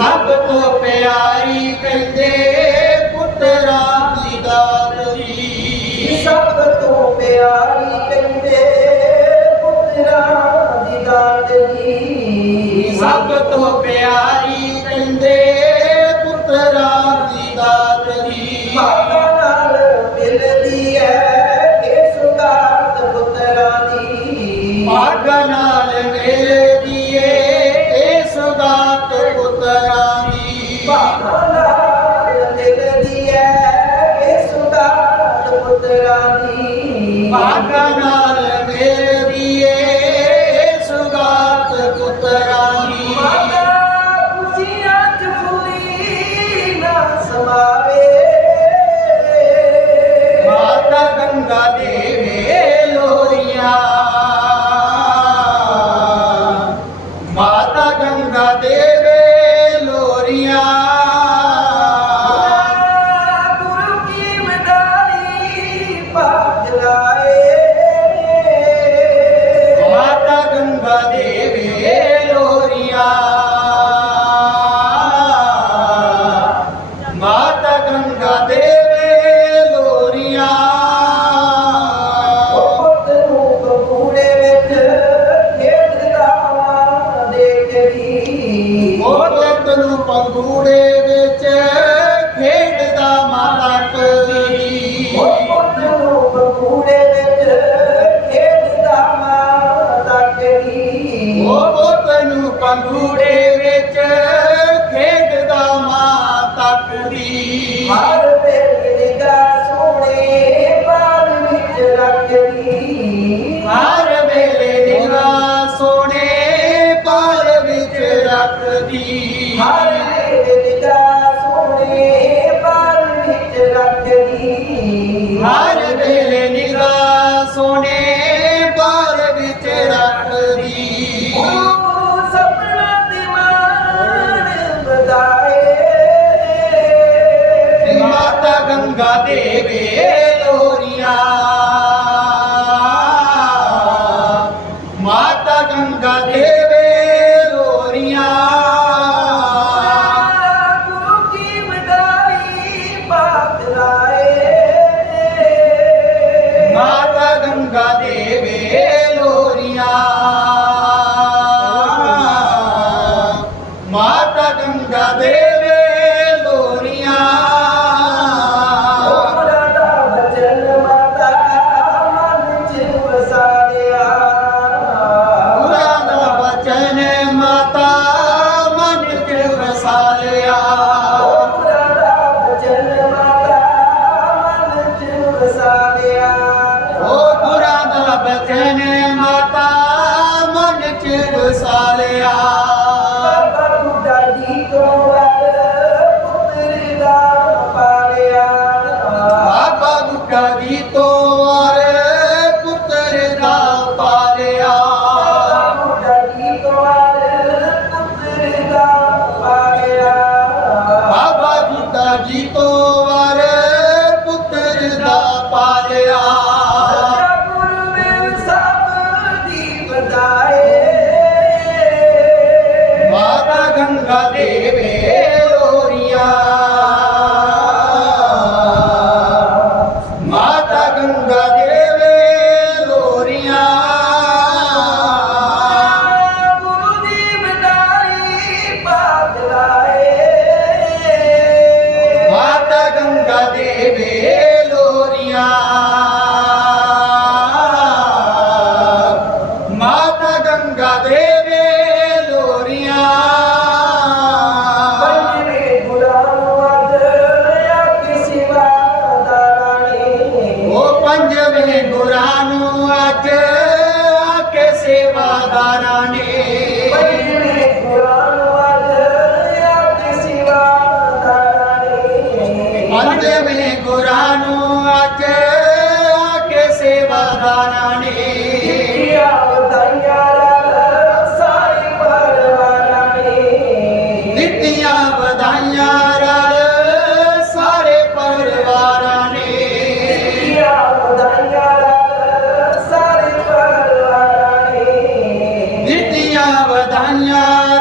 ਸਭ ਤੋਂ ਪਿਆਰੀ ਕਹਿੰਦੇ ਪੁੱਤਰਾ ਨਿਦਾਰ ਦੀ ਸਭ ਤੋਂ ਪਿਆਰੀ ਕਹਿੰਦੇ ਪੁੱਤਰਾ ਨਿਦਾਰ ਦੀ ਸਭ ਤੋਂ ਪਿਆਰੀ ਕਹਿੰਦੇ ਪੁੱਤਰਾ ਨਿਦਾਰ ਦੀ ਮਾਤਾ ਨਾਲ ਮਿਲਦੀ ਹੈ ਇਸ ਦਾ ਪੁੱਤਰਾ ਦੀ। ਮਾਤਾ ਨਾਲ Bhagavad দুর্গা দেবে ਰੱਬ ਤੈਨੇ ਮਾਤਾ ਮਨ ਚ ਰਸਾਲਿਆ ਪੰਜ ਮਿਲੇ ਗੁਰਾਂ ਨੂੰ ਅੱਜ ਆ ਕੇ ਸੇਵਾਦਾਰਾਂ ਨੇ ਦਿੱਤੀਆਂ ਵਧਾਈਆਂ ਰਲ ਸਾਰੇ ਪਰਿਵਾਰਾਂ ਨੇ ਦਿੱਤੀਆਂ ਵਧਾਈਆਂ